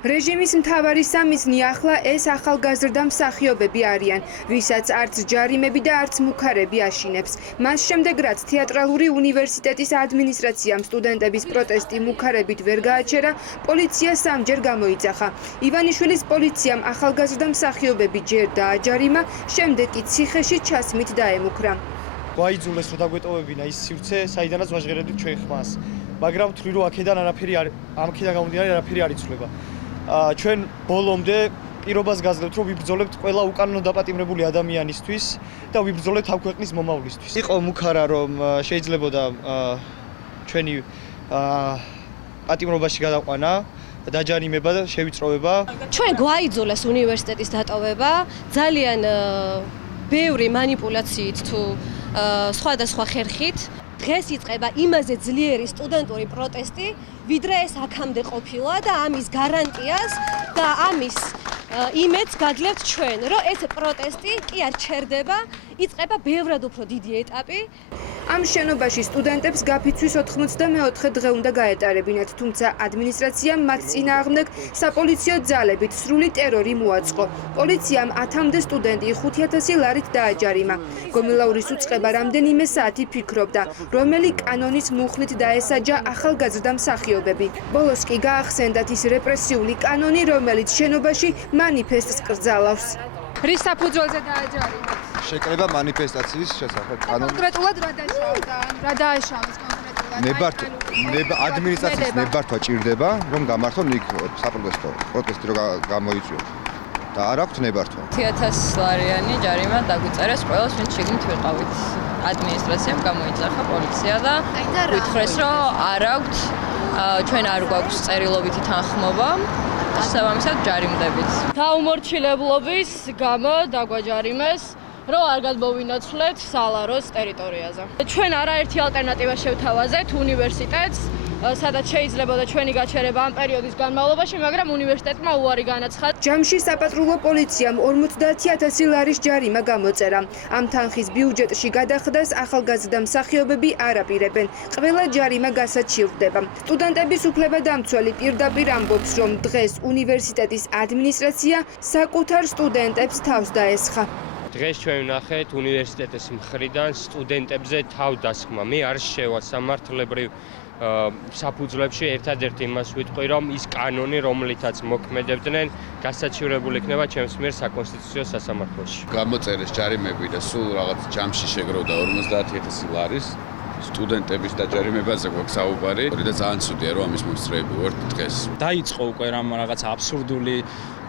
რეჟიმის მთავარი სამიზნე ახლა ეს ახალგაზრდა მსახიობები არიან, ვისაც არც ჯარიმები და არც მუქარები აშინებს. მას შემდეგ, რაც თეატრალური უნივერსიტეტის ადმინისტრაციამ სტუდენტების პროტესტი მუქარებით ვერ გააჩერა, პოლიცია სამჯერ გამოიძახა. ივანიშვილის პოლიციამ ახალგაზრდა მსახიობები ჯერ დააჯარიმა, შემდეგ კი ციხეში ჩასმით დაემუქრა. გვაიძულეს რომ დაგვეტოვებინა ის სივრცე, საიდანაც ვაჟღერებდით ჩვენ ხმას. მაგრამ ვთვლი რომ აქედან გამომდინარე არაფერი არ იცვლება. ჩვენ ბოლომდე პირობას გაძლევთ რომ ვიბრძოლებთ ყველა უკანონო დაპატიმრებული ადამიანისთვის და ვიბრძოლებთ ამ ქვეყნის მომავლისთვის. იყო მუქარა რომ შეიძლებოდა ჩვენი პატიმრობაში გადაყვანა, დაჯარიმება და შევიწროვება. ჩვენ გვაიძულეს უნივერსიტეტის დატოვება ძალიან ბევრი манипуляციით თუ სხვადასხვა ხერხით. დღეს იწყება იმაზე ძლიერი სტუდენტური პროტესტი, ვიდრე ეს აქამდე ყოფილა და ამის გარანტიას და ამის იმედს გადლებთ ჩვენ, რომ ეს პროტესტი კი არ ჩერდება, იწყება ბევრად უფრო დიდი ეტაპი. ამ შენობაში სტუდენტებს გაფიცვის 84 დღე უნდა გაეტარებინათ, თუმცა ადმინისტრაციამ მათ წინააღმდეგ საპოლიციო ძალებით სრული ტერორი მოაწყო. პოლიციამ 1000-მდე სტუდენტი 5000 ლარით დააჯარიმა. გომილაურის უწყება რამდენიმე საათი ფიქრობდა, რომელი კანონის მუხლით დაესაჯა ახალგაზრდა მსახიობები. ბოლოს კი გაახსენდათ ის რეპრესიული კანონი, რომელიც შენობაში манифესტს კრძალავს. რის საფუძველზე დააჯარიმათ? შეკრება манифესტაციის შესახებ კანონი. კონკრეტულად რა დააშავეს კონკრეტულად? ადმინისტრაციის ნებართვა ჭირდება, რომ გამართონ იქ საპროტესტო პროტესტი რომ გამოიწვიოს. და არ აქვს ნებართვა. 1000 ლარიანი ჯარიმა დაგვიწერეს ყველას, ვინც შეგნით ვიყავით. ადმინისტრაციამ გამოიძახა პოლიცია და ვითხრეს, რომ არ აქვთ ჩვენ არ გვაქვს წერილობითი თანხმობა. შესაბამისად ჯარიმდებით. გაუმორჩილებლობის გამო დაგვაჯარიმეს, რომ არ გადმოვინაცვლეთ სალაროს ტერიტორიაზე. ჩვენ არაერთი ალტერნატივა შევთავაზეთ უნივერსიტეტს, სადაც შეიძლება და ჩვენი გაჩერება ამ პერიოდის განმავლობაში, მაგრამ უნივერსიტეტმა უარი განაცხადა. ჯამში საპატრულო პოლიციამ 50000 ლარის ჯარიმა გამოწერა. ამ თანხის ბიუჯეტში გადახდას ახალგაზრდა მსახიობები არ აპირებენ. ყველა ჯარიმა გასაჩივრდება. სტუდენტების უფლებადამცველი პირდაპირ ამბობს, რომ დღეს უნივერსიტეტის ადმინისტრაცია საკუთარ სტუდენტებს თავს დაესხა. დღეს ჩვენ ვნახეთ უნივერსიტეტის მხრიდან სტუდენტებზე თავდასხმა. მე არ შევა სამართლებრივ საფუძვლებში ერთადერთი იმას ვიტყვი, რომ ის კანონი, რომლითაც მოქმედებდნენ, გასაჩივრებული იქნება ჩემს მიერ საკონსტიტუციო სასამართლოში. გამოწერეს ჯარიმები და სულ რაღაც ჯამში შეგროვდა 50000 ლარის. სტუდენტების დაჯარიმებაზე გვაქვს საუბარი და ძალიან ცუდია რომ ამის მომსწრეები ვართ დღეს. დაიწყო უკვე რამაც აბსურდული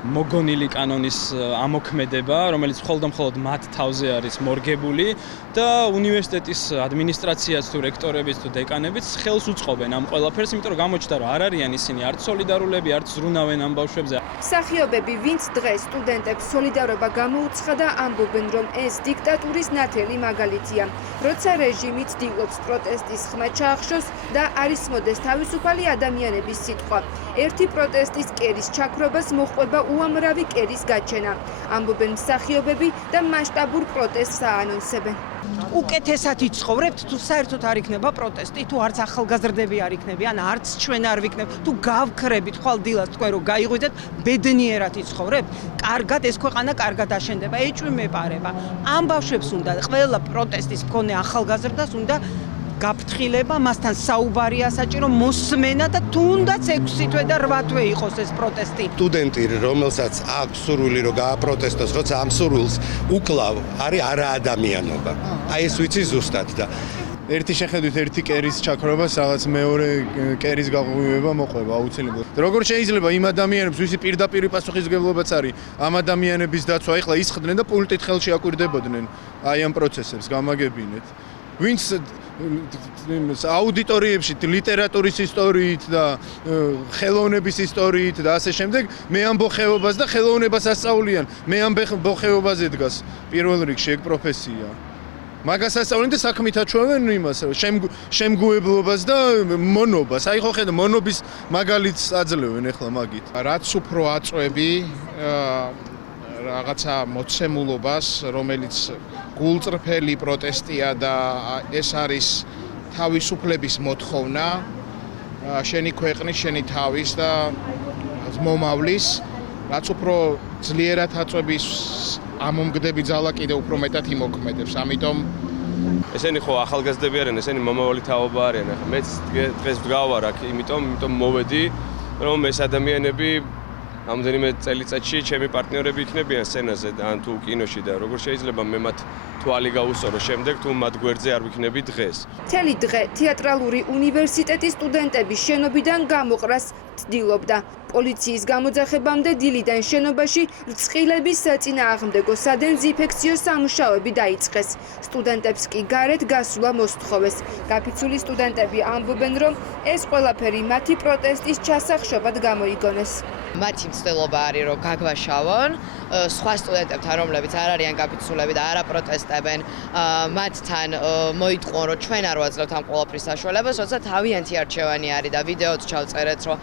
მოგონილი კანონის ამოქმედება, რომელიც მხოლოდ მათ თავზე არის მორგებული და უნივერსიტეტის ადმინისტრაციაც თუ რექტორებიც თუ დეკანებიც ხელს უწყობენ ამ ყველაფერს, იმიტომ რომ გამოჩნდა რომ არ არიან ისინი არც სოლიდარულები, არც ზრუნავენ ამ ბავშვებზე. მსახიობები, ვინც დღეს სტუდენტებს სოლიდარობა გამოუცხადა, ამბობენ, რომ ეს დიქტატურის ნათელი მაგალითია. როცა რეჟიმი ცდილობს პროტესტის ხმა ჩაახშოს და არ ისმოდეს თავისუფალი ადამიანების სიტყვა. ერთი პროტესტის კერის ჩაქრობას მოჰყვება უამრავი კერის გაჩენა. ამბობენ მსახიობები და მასშტაბურ პროტესტს აანონსებენ. უკეთესად იცხოვრებთ, თუ საერთოდ არ იქნება პროტესტი, თუ არც ახალგაზრდები არ იქნებიან, არც ჩვენ არ ვიქნებ, თუ გავქრებით ხვალ დილას თქვენ რომ გაიღვიძეთ, ბედნიერად იცხოვრებთ, კარგად ეს ქვეყანა კარგად აშენდება, ეჭვი მეპარება. ამ ბავშვებს უნდა ყველა პროტესტის მქონე ახალგაზრდას უნდა გაფრთხილება, მასთან საუბარია საჭირო, მოსმენა და თუნდაც 6 თვე და 8 თვე იყოს ეს პროტესტი. სტუდენტი, რომელსაც აქვს სურვილი რომ გააპროტესტოს, როცა ამ სურვილს უკლავ, არის არაადამიანობა. აი ეს ვიცი ზუსტად და ერთი შეხედვით ერთი კერის ჩაქრობას, რაღაც მეორე კერის გაღვივება მოყვება აუცილებლად. როგორ შეიძლება იმ ადამიანებს, ვისი პირდაპირ პასუხისმგებლობაც არის, ამ ადამიანების დაცვა, ეხლა ისხდნენ და პულტით ხელში აკვირდებოდნენ აი ამ პროცესებს, გამაგებინეთ. ვინც აუდიტორიებში ლიტერატურის ისტორიით და ხელოვნების ისტორიით და ასე შემდეგ, მე ამ ბოხეობას და ხელოვნებას ასწავლიან. მე ამ ბოხეობაზე დგას პირველ რიგში ეგ პროფესია. მაგას ასწავლენ და საქმით აჩვევენ იმას, შემგუებლობას და მონობას. აი ხო ხედა მონობის მაგალითს აძლევენ ახლა მაგით. რაც უფრო აწვევი რაღაცა მოცემულობას, რომელიც გულწრფელი პროტესტია და ეს არის თავისუფლების მოთხოვნა, შენი ქვეყნის, შენი თავის და მომავლის, რაც უფრო ძლიერად აწვების ამომგდები ძალა კიდევ უფრო მეტად იმოქმედებს. ამიტომ ესენი ხო ახალგაზრდები არიან, ესენი მომავალი თაობა არიან. ახლა მეც დღეს ვდგავარ აქ, იმიტომ მოვედი, რომ ეს ადამიანები ამდენიმე წელიწადში ჩემი პარტნიორები იქნებიან სცენაზე ან თუ კინოში და როგორ შეიძლება მე მათ თვალი გაუსწორო შემდეგ თუ მათ გვერდზე არ ვიქნები დღეს. მთელი დღე თეატრალური უნივერსიტეტის სტუდენტები შენობიდან გამოყრას ცდილობდა. პოლიციის გამოძახებამდე დილიდან შენობაში რწყილების საწინააღმდეგო სადენზინფექციო სამუშაოები დაიწყეს. სტუდენტებს კი გარეთ გასვლა მოსთხოვეს. გაფიცული სტუდენტები ამბობენ, რომ ეს ყველაფერი მათი პროტესტის ჩასახშობად გამოიგონეს. მათი მცდელობა არის, რომ გაგვაშავონ სხვა სტუდენტებთან, რომლებიც არ არიან გაფიცულები და არ აპროტესტებენ, მათთან მოიტყუონ, რომ ჩვენ არ ვაძლევთ ამ ყველაფრის საშუალებას, როცა თავიანთი არჩევანი არის და ვიდეოც ჩავწერეთ, რომ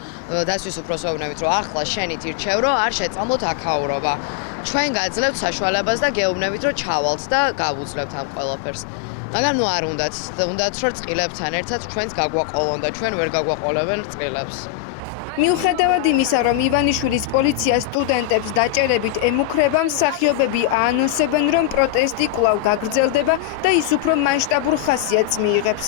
დასვის უფროსოვნებით, რომ ახლა შენით ირჩევ, რომ არ შეწამოთ აქაურობა. ჩვენ გაძლევთ საშუალებას და გეუბნებით, რომ ჩავალთ და გავუძლებთ ამ ყველაფერს. მაგრამ ნუ არ უნდათ, რომ რწყილებთან ერთად ჩვენს გაგვაყოლონ და ჩვენ ვერ გაგვაყოლებენ რწყილებს. მიუხედავად იმისა, რომ ივანიშვილის პოლიცია სტუდენტებს დაჭერებით ემუქრება, მსახიობები აანონსებენ, რომ პროტესტი კვლავ გაგრძელდება და ის უფრო მასშტაბურ ხასიათს მიიღებს.